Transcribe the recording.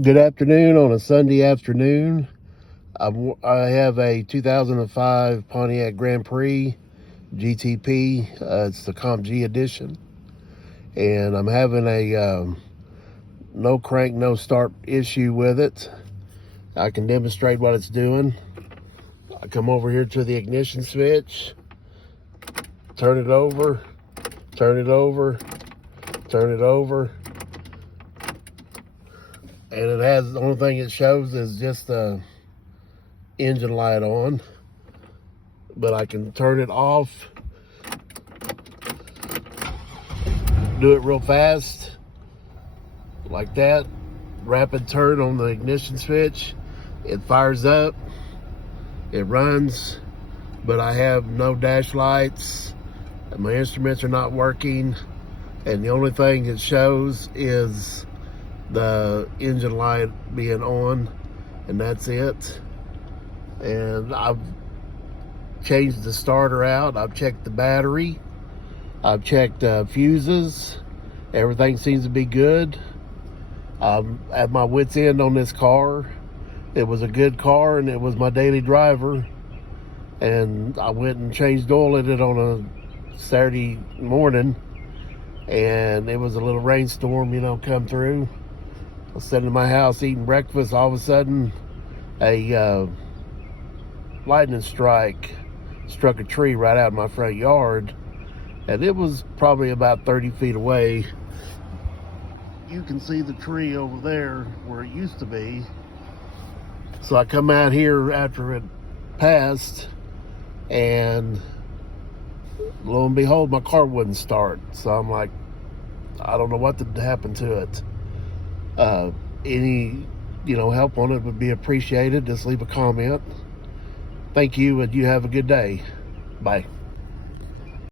Good afternoon on a Sunday afternoon. I have a 2005 Pontiac Grand Prix GTP. It's the Comp G edition. And I'm having a no crank, no start issue with it. I can demonstrate what it's doing. I come over here to the ignition switch, turn it over, turn it over, turn it over. And it has, the only thing it shows is just the engine light on, but I can turn it off, do it real fast like that, rapid turn on the ignition switch, it fires up, it runs, but I have no dash lights and my instruments are not working, and the only thing it shows is the engine light being on, and that's it. And I've changed the starter out, I've checked the battery, I've checked fuses, everything seems to be good. I'm at my wit's end on this car. It was a good car and it was my daily driver, and I went and changed oil in it on a Saturday morning, and it was a little rainstorm, come through. I was sitting in my house eating breakfast. All of a sudden, a lightning strike struck a tree right out in my front yard, and it was probably about 30 feet away. You can see the tree over there where it used to be. So I come out here after it passed, and lo and behold, my car wouldn't start. So I'm like, I don't know what happened to it. Any help on it would be appreciated. Just leave a comment. Thank you, and you have a good day. Bye.